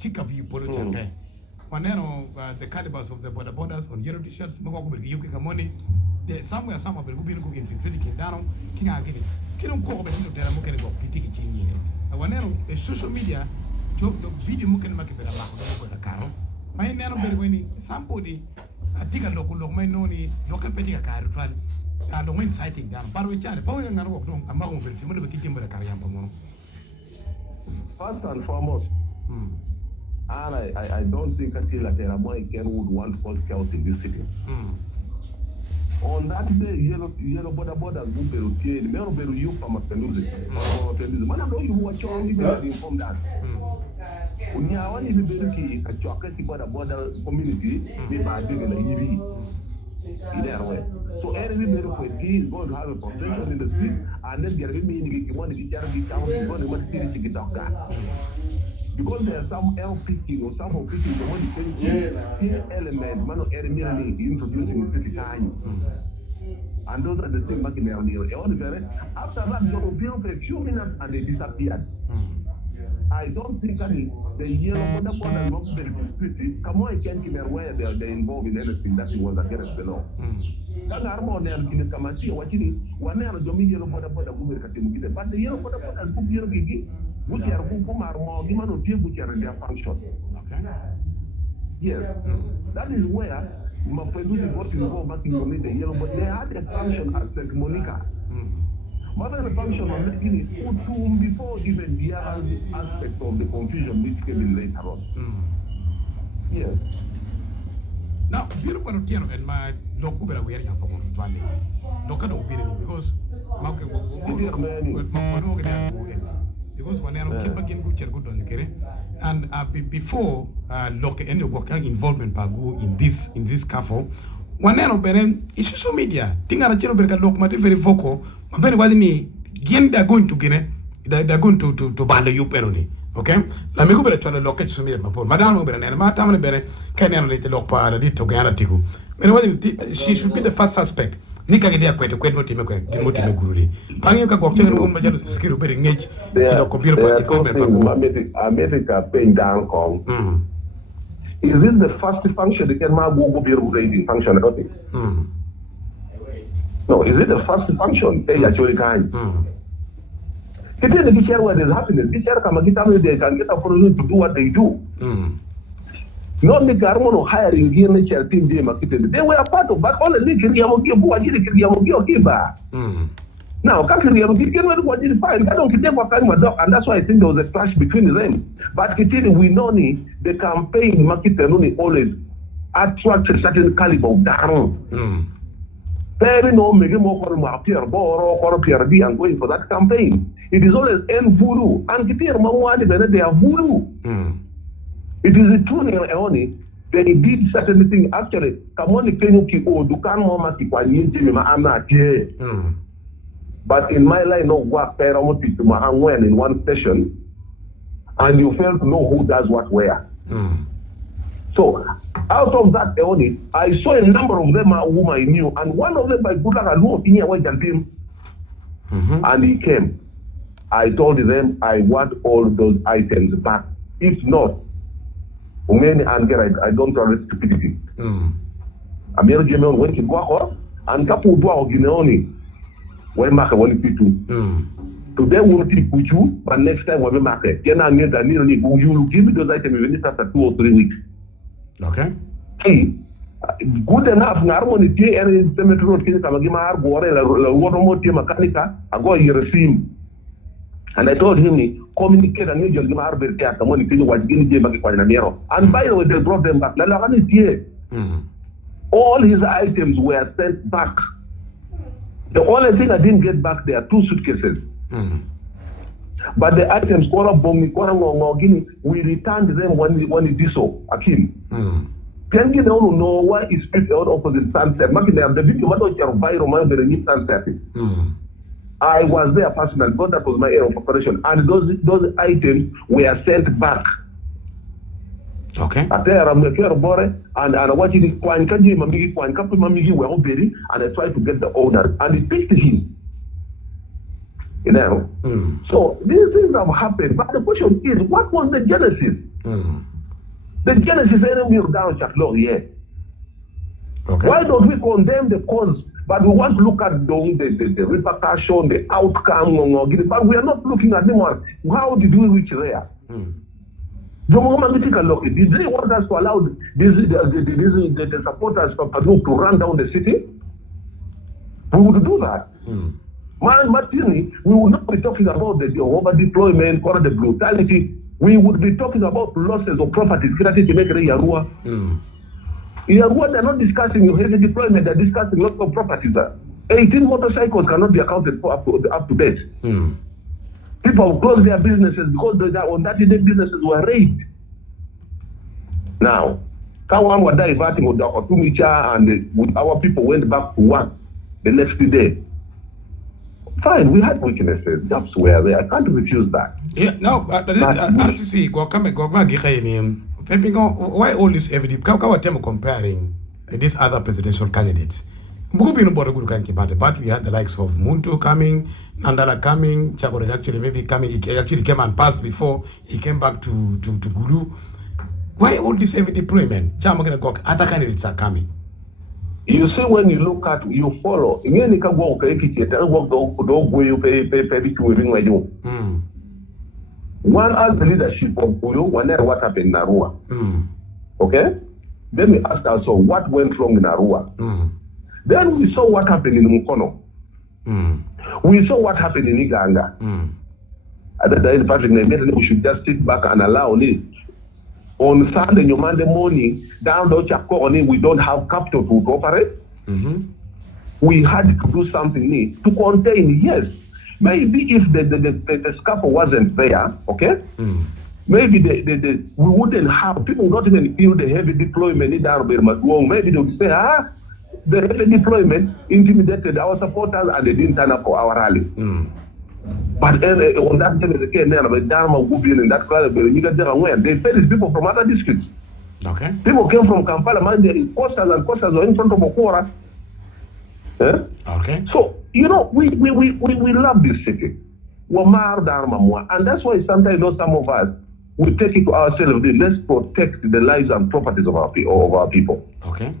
chika view polo chante. Wanero the calibers of the borders on yellow t-shirts, mako ko yuki kamoni. There somewhere some of the gubin cooking fifty down, king agini. Kino ko be hino tera mukene go pitiki chinyi. Wanero social media job the video mukene makibera ba ko da karo. Mai nero bere weni somebody atika loko mai noni loka petika karo twan. Lo when sighting down. But we chane pa ngana ko dong amago bere mo be kichimbere karo yamba mono. First and foremost, and I don't think until a Teramoican would want false chaos in this city. On that day, yellow border Guberu, Melberu, you from a music. Man, I know you watch all the inform that. When you are only the Belki, a chocolate border community, they are doing a EV in their way. So every Belki is going to have a potential in the street, and then they're meaning you want to get out, you're going to want to get out. Because there are some L picking or some of picking the one you element, man of enemy introducing pretty time. And those are the things back in the after that, they will be for a few minutes and they disappeared. I don't think that the yellow border not very pretty. Come on, I can't give aware they're involved in anything that was against the law. That harmony and in the Kamasi, watching one year of the yellow border but the yellow border is book your gigi. Which are who are more given or which are their function. Okay. Yes. That is where my friend got involved back in the yellow, but they had a function as like Monica. But the function of making it put to before even the other aspect of the confusion which came in later on. Yes. Now, beautiful Tiano and my local wearing up on Twali. Local opinion because because when I keep again good and before local any work involvement pagu in this scaffold when I beren social media tinga na chero berka local very vocal mabene wadini gen they're going to gene they're going to balo you penoni okay la me go bere tole local social media mapon madam bere na ma tamale bere kene no le local di to gana tiku me wadini she should be the first suspect nika gedia kwete motime gururi pangi ka gokte no ma jalo skiru bere ngej ilo computer America paying down call. Is this the first function they can go be raising function about it? No, is it the first function they actually can? It is the share what is happening. This share come get they can get opportunity to do what they do. Not the government hiring here in the team they were a part of but all the league now, country what is fine. I don't care what kind of dog, and that's why I think there was a clash between them. But we know the campaign market always attracts a certain caliber of down. There no make more Pierre Boro or Pierre B and going for that campaign. It is always en voodoo. And they are voodoo. It is a true only. They did certain things. Actually, come on, Dukan Mama I'm not here. But in my line of work, when in one session, and you fail to know who does what where. So, out of that, I saw a number of them whom I knew, and one of them by good luck, I knew and he came. I told them I want all those items back. If not, I don't tolerate stupidity. I'm here to when you go and couple of when market one people. Today we will put you, but next time we will market. You will give me those items even after 2 or 3 weeks. Okay. Good enough. Now when you take any cemetery road, you can give my gore la more mechanica. I go you receive. And I told him communicate and you give my birthday at the money to what give me and by the way, they brought them back. All his items were sent back. The only thing I didn't get back there are 2 suitcases. But the items, we returned them when we did so. Akim. Can you know why it's split out opposite sunset? The video sunset. I was there personally, but that was my area of operation. And those items were sent back. Okay. And I watched it and I tried to get the owner and it picked him. You know? So these things have happened. But the question is, what was the genesis? The genesis enemy of down Chaklor, yeah. Okay. Why don't we condemn the cause? But we want to look at the repercussion, the outcome, but we are not looking at them. How did we reach there? Did they want us to allow the supporters of Paduk to run down the city? We would do that. Martini, we would not be talking about the over deployment or the brutality. We would be talking about losses of properties created to make Yarua. Yarua, they're not discussing heavy deployment, they're discussing lots of properties. 18 motorcycles cannot be accounted for up to date. People have closed their businesses because on that day businesses were raided. Now, Kawan were diverting with Otumicha and our people went back to work the next day. Fine, we had weaknesses. That's where they. I can't refuse that. Yeah, no, RCC, why all this evidence? Comparing these other presidential candidates. But we had the likes of Muntu coming, Nandala coming, Chagore actually maybe coming. He actually came and passed before he came back to Gulu. Why all this heavy deployment? Other candidates are coming. You see, when you look at, you follow. One as the leadership of Gulu, whenever what happened in Narua. Okay? Then we asked also what went wrong in Narua. Then we saw what happened in Mukono. We saw what happened in Iganga. At the time, Patrick, we should just sit back and allow this. On Sunday, Monday morning, down the Chakoni, we don't have capital to operate. We had to do something to contain, yes. Maybe if the scaffold wasn't there, okay? Maybe we wouldn't have, people would not even feel the heavy deployment in Darby. Maybe they would say, the heavy deployment intimidated our supporters and they didn't turn up for our rally. But on that day, they came there with Dharma Gubian and that crowd, they fed these people from other districts. Okay. People came from Kampala, man, they're in coasters were in front of Okora. Okay. So, you know, we love this city. And that's why sometimes some of us, we take it to ourselves, let's protect the lives and properties of our people. Okay.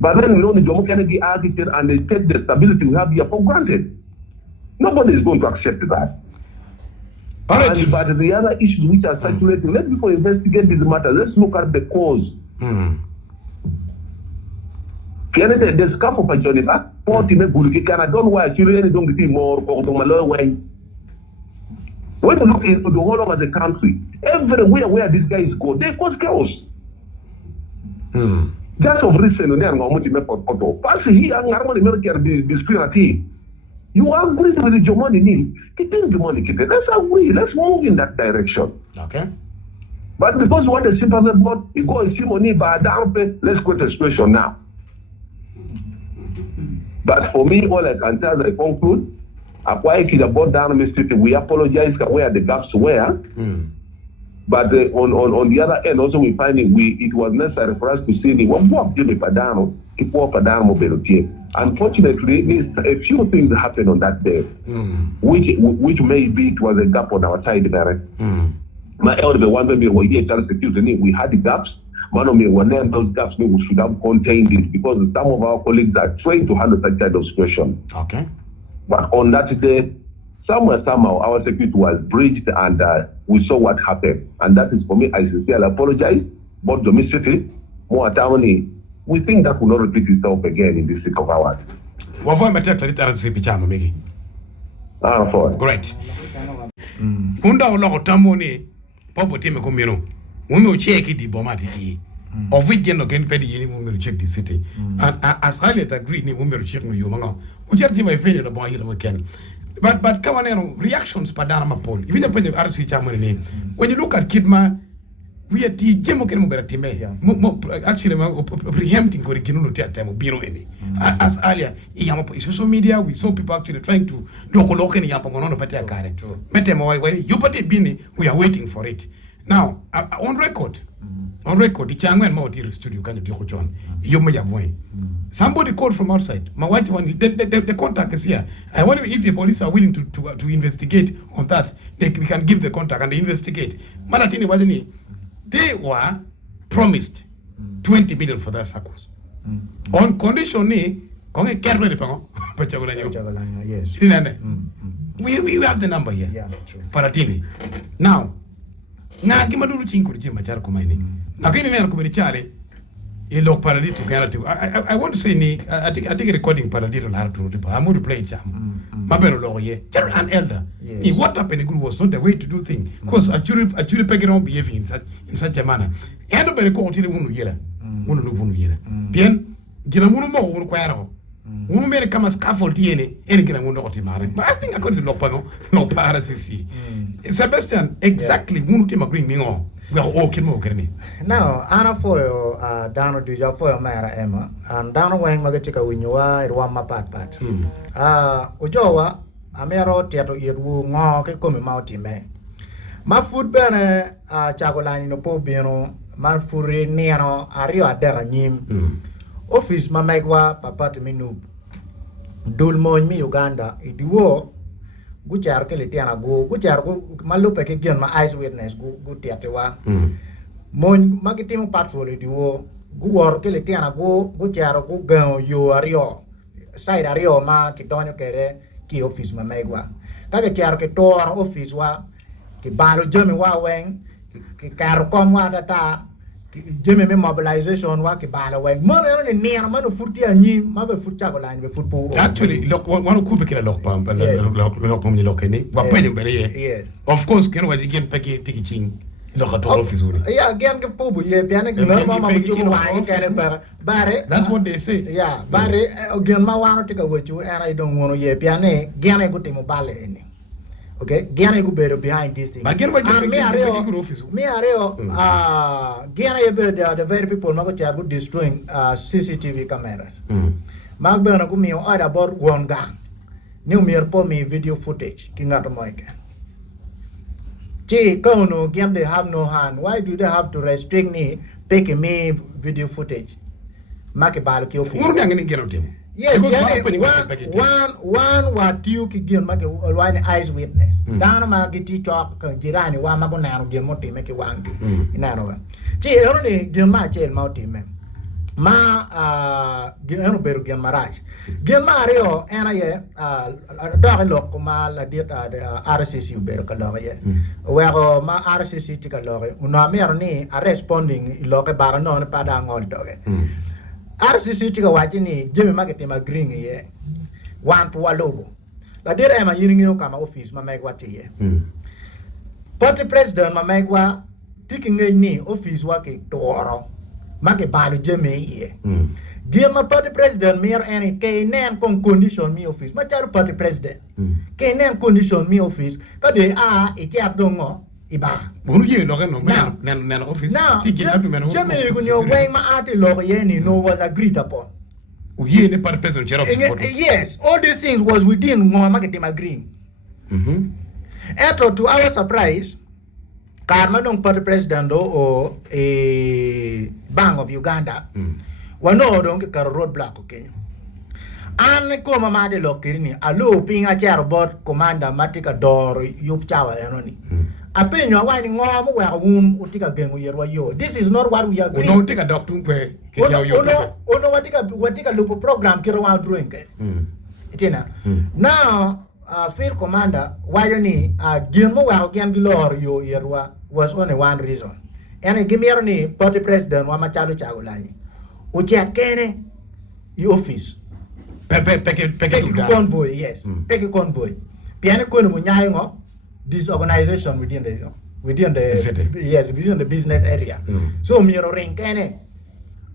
But then we only don't agitated and they take the stability we have here for granted. Nobody is going to accept that. All right. But the other issues which are circulating, let people investigate this matter. Let's look at the cause. The scaffold for Johnny, and I don't know why actually don't get more way. When you look into the whole of the country, everywhere where these guys go, they cause chaos. Just of recent, you agree with the Jomani, let's agree, let's move in that direction. Okay. But because you want a simple vote, you go and see money by down pay, let's go to the situation now. But for me, all I can tell as I conclude, about down Mississippi, we apologize for where the gaps were. But on the other end, also we find it was necessary for us to see the one more Jimmy Padano, Padano Belotier. Unfortunately, a few things happened on that day, which maybe it was a gap on our side, Barrett. My elder one maybe we had the gaps. One of me, when those gaps, we should have contained it because some of our colleagues are trained to handle that kind of situation. Okay. But on that day, somehow, our security was breached and we saw what happened. And that is for me, I sincerely apologize. But domestically, more attorney, we think that will not repeat itself again in this city of ours. Great. Kunda olo tamoni popo time komiro. We check it the bomati. Of which you can pay the woman check the city. And as I let agree, ni woman check no yumanga. We just give my failure about here again. But come on, reactions padana Paul. Even the RC chairman, when you look at Kidman, we are the Jemo Kenmubera Time. Actually, preempting Korikino Tiatamo Bino any. As earlier, in social media, we saw people actually trying to look in Yapamono Patia Karen. Metemo, you put it bini, we are waiting for it. Now, on record, the Changwen Mautir studio can do John. You may have won. Somebody called from outside. My wife, the contact is here. I wonder if the police are willing to investigate on that. We can give the contact and they investigate. Malatini Wadini, they were promised 20 million for that circles. On condition ni konge kerwe de pango pachagula nyo. Yes. We have the number here. Yeah, true. Paratini. Now, na gimaduru chinkuru jima chara kumaini. Lakini nena kumerichare ilo paradito galati. I want to say ni I think recording paradito la haratu ripa. I'm going to play it jam. Mabero logo ye. An elder. Yes. What happened in Gulu was not the way to do things. Because actually peggy on behaving in such a manner. Endo bere ko otile wunu yela. Wunu wunu yela. Bien gina wunu mo wunu kwaro. Wunu mere kama scaffold tiene ene gina wunu oti mare. But I think according to Lokpano, no para sisi. Sebastian, exactly wunu tima green mingo. We are all kin mo kerni. Now, ana foyo dano duja foyo mera ema. And dano weng magatika winywa irwa mapat. Ujowa amero tiato irwu ngo ke komi mauti me. Ma food bene chagolani no po bino man furi niano ario adera nyim. Office ma megwa papa minu dul moñ mi Uganda idiwo guchar ke litiana go guchar go malupe ke gen ma eyes witness gu tiate wa moñ magitimo patrol idiwo gu wor ke litiana go guchar go gan yo ario side ario ma ki donyo kere ki office ma megwa ka char ke tor office wa ki balo jemi wa wen ki kar kom wa data jeme me mobilization wa ke bala we mon ero ni na manu furti anyi ma be furta ko lañ be futpo actually look one coupe ke lock pam lock pam ni lock ni wa penye mbere ye of course ken wa again peke tiki ching lock at office uri yeah again ke pobu ye piane ke no ma ju wa ke bare that's what they say yeah bare again ma wa no tika wechu and I don't want ye piane gene go timo bale ni. Okay, Giana go better behind this thing. But get what you me areo Giana the very people mago chagu destroying CCTV cameras. Magbana go me order about one gang. New mir po me video footage kinga to moike. Chi kono game they have no hand. Why do they have to restrict me taking me video footage? Make balo ki office. Uru ngani ngeno temo. Yes, one what you can give make one eyes witness. Down ma giti chok jirani wa mago nano give mo team make one. Inano. Chi only give ma chel ma team. Ma geno beru give maraj. Give ma reo ena ye dog lock ma la dieta de RCC beru ka lo ye. Wero ma RCC tika lo. Una mer ni a responding lo ke barano ne pada ngol doge. RCC tika wachini jeme market ma green ye wan po lobo la dere ema yiringi kama office ma megwa tiye party president ma megwa tiki ni office wa ke toro ma ke balu jeme ye gema party president mer any ke nen kon condition mi office ma charu party president ke nen condition mi office ka de e tiap dongo iba bonu ye lo no men office tiki na men jeme go nyo way ma ati lo ye ni no was agreed upon ye ne par person chair office yes all these things was within ngoma market agreeing and to our surprise karma dong party president o Bank of Uganda wano dong ke kar road block okay an ko mama de lo kirini alo pinga chair board commander matika dor yup chawa enoni apenyo awani ngomo wa utika gengo yerwa yo this is not what we agree no tika doctor pe ke yo ono watika lupo program kiro wa drawing ke itina now field commander wayo ni gengo wa gen gilor yo yerwa was only one reason and give me ni party president wa machalo chagulani uche kene i office peke convoy yes peke convoy piano ko no nyayo this organization within the business area. So miro ring kene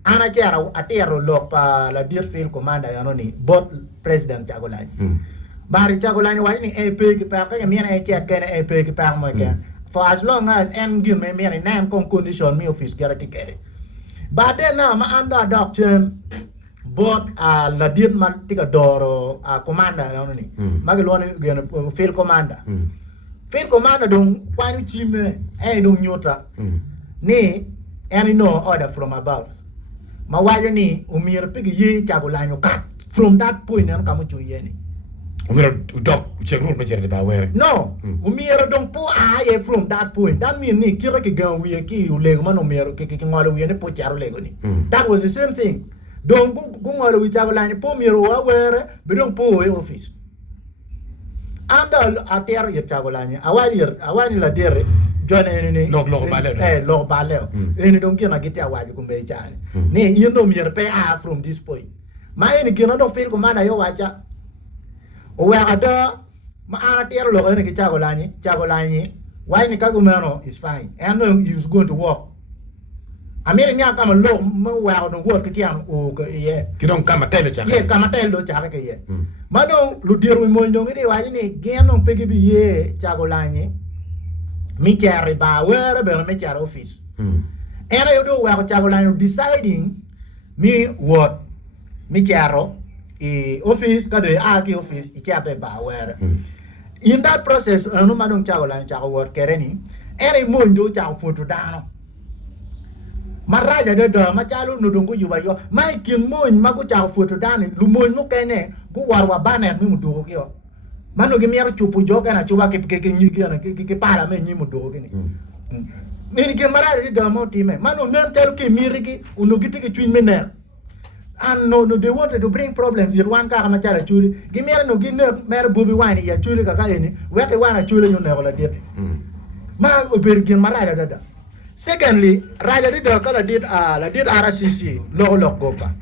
ana chera atero lopa la dear field commander yanoni both president Chagolani. Bari Chagolani wa ni EP ki pa ka miena e chat kene EP ki pa mo ke. For as long as em give me miena name condition me office guarantee kere. But then now ma under adoption both la dear man tika doro commander yanoni. Mageloni field commander. Field commander don't find chime don't nyota ni any no order from above ma wajo ni umir pigi ye Chagolani ka from that point am kamu chu yeni Umiro dog check rule major ba were. No, umiro dong po aye from that point. That mean ni kira ki gan we ki ulego man umiro ki ngolo we ne po charo lego ni. That was the same thing. Dong go ngolo we charo lani po miro wa were be dong po e office. Anda ater ye charo lani awani la dere jona ene ni Log baleo. log baleo. Ene dong kina giti awaji ko me chani. Ni yendo miro pe a from this point. Ma ene kina don't feel ko mana yo wacha. Owaga ma anater lo ne ki chagolani why ni kagumano is fine and no is going to work amiri nya kama lo ma wa no work ki am o ko ye Ki don kama tele cha. ye kama tel do cha ke ye ma don lu diru mo ndo ngi wa ni geno pegi bi ye chagolani mi chari ba were be me chari office era yo do wa chagolani deciding me what mi charo office kada aki office ichate ba were in that process no madong chagolan chagowor kereni ere mondo chag foto dano maraja de do ma chalu no dongo yuba yo mai kin mon ma ko chag foto dano lu mon mo kene go warwa banet mi mudo ko mano gi mer chupu joga na chuba ke nyigi na ke para me nyi mudo ke ni ke maraja de do mo time mano men tel ke mirigi uno giti ke twin mener. And no, they wanted to bring problems. You want car machala chuli. Give me no give mer Bobi wine ya chuli kaka eni. Weke wana chuli you never did. Ma ubirgin maraya dada. Secondly, raja did kala did RCC lo gopa.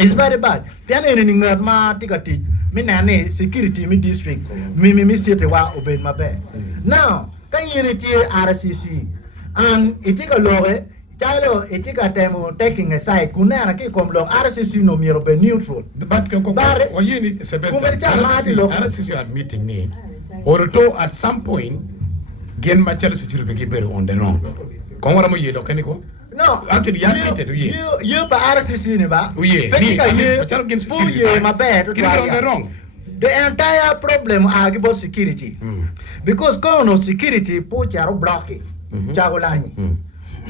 It's very bad. Tiana eni ngat ma tikati. Mi nane security mi district. Mi city wa obey my bed. Now, can you RCC and itika lore Chalo etika temo taking a side kuna na ki komlo RCC no miro be neutral But wayini Sebastian RCC admitting ni or to at some point gen machalo security be better on the wrong. Kongora mo yelo kaniko. No, actually you ba RCC ni ba? Ye. Machalo gen security. Ye my bad. Get on the wrong. The entire problem are about security. Because kono security po charo blocking. Chagolani.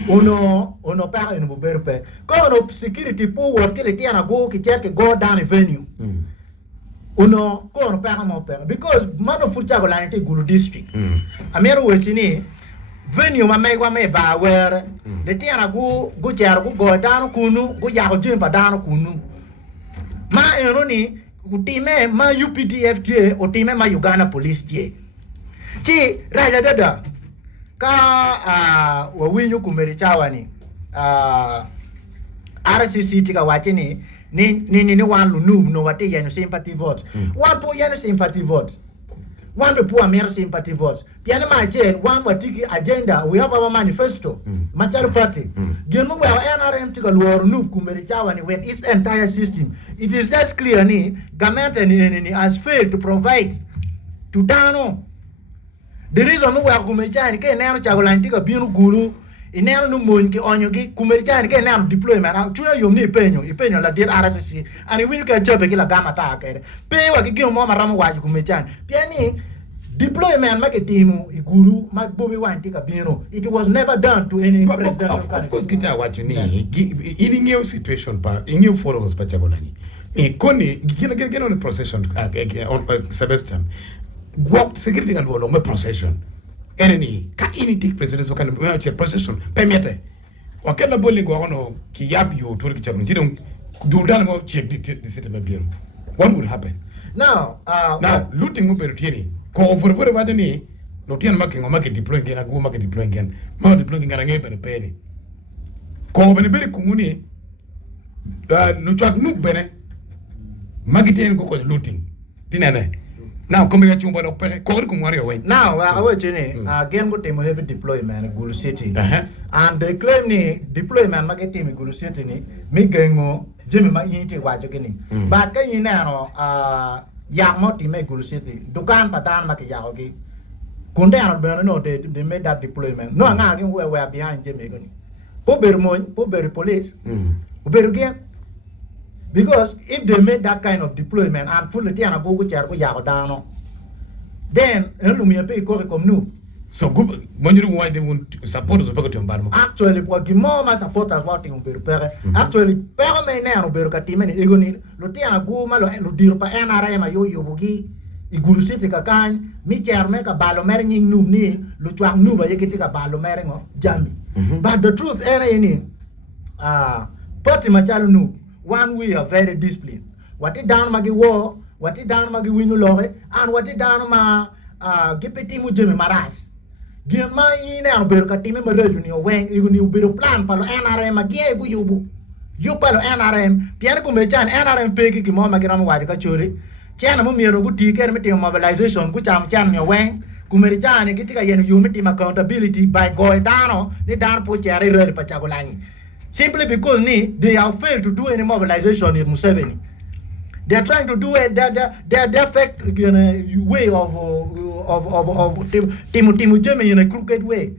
Uno pa in buberpe kono security po work le tiana go ki check go down venue uno kono pa mo pa because mano furcha go line te Gulu district amero wetini venue ma mai kwa me ba were le tiana go jar go down kunu go ya go jimpa down kunu ma eno ni utime ma UPDF tie utime ma Uganda police tie chi raja dada ka wawinyu kumerichawa ni RCC tika wachini ni wan lunum no wate yenu sympathy votes wan po yenu sympathy votes wan po amero sympathy votes piano ma chen wan watiki agenda we have our manifesto machalo party genu we NRM tika luor nub kumerichawa ni when its entire system it is just clear ni government ni has failed to provide to Dano. The reason why kumechani ke nero chagolanti ka binu Gulu inero no monki onyo ki kumechani ke nero deployment chuna yomni ipenyo la dir RCC ani winu ka jobe ki la gama ta kere pe wa ki gino mo maramo waji kumechani piani deployment ma ke timu Gulu ma Bobi wine ka binu it was never done to any president of course kita what you need in new situation pa in new followers pa chabolani koni get on the procession on Sebastian walk security and wall procession enemy ka take president so kan procession permette wakela bolli go ono ki yab yo to ki chabun jidon do dan mo check the system bien what would happen now looting mo pertieni ko for ba ni no tian making o make deploy ngena go make deploy ngen ma deploy ngana ngebe pele ko bene bele kumuni no chak nuk bene magiten ko looting tinene. Now, come here to what opera, call Kumario. Now, I was again go to heavy deployment Gulu City. And they claim ni deployment marketing Gulu City ni migengo Jimmy ma yiti wajokini. But can you know Yamoti make Gulu City. Dukan Patan Maki Yaogi. Kunde and Berno, they made that deployment. No, I'm not where we are behind Jimmy. Poberi police. Uberugian. Because if they made that kind of deployment and fully tiana go yabadano, then Elumia pay come new. So good wondering why they won't support the faculty on Barmo. Actually, what more supporters voting on Berpere. Actually, Peromene or Bercatimani Egoni, Lutiana Guma, Ludirpa, NRM, Yobugi, I Gulu City ka kan mi chairman ka balo mer nying nub ni lu twang nuba yekiti ka balo mer ngo jami. But the truth is ini party machalo nub one we are very disciplined. What it down magi war, what it down magi winu lore, and what it down ma gipiti mu jemi maras. Gima ine ang beru ka time mareju ni weng igu ni beru plan palo NRM agie gu yubu. Yu palo NRM, piano ku mechan NRM pegi ki mo magi ramu wadi ka chori. Chana mu miero gu tiker miti mobilization gu cham chan mi weng. Kumeri chani kitika yenu yu miti accountability by goy dano ni dan po chari reri pachagolangi. Simply because they have failed to do any mobilization in Museveni. They are trying to do it their fake way of Timu Jemi in a crooked way.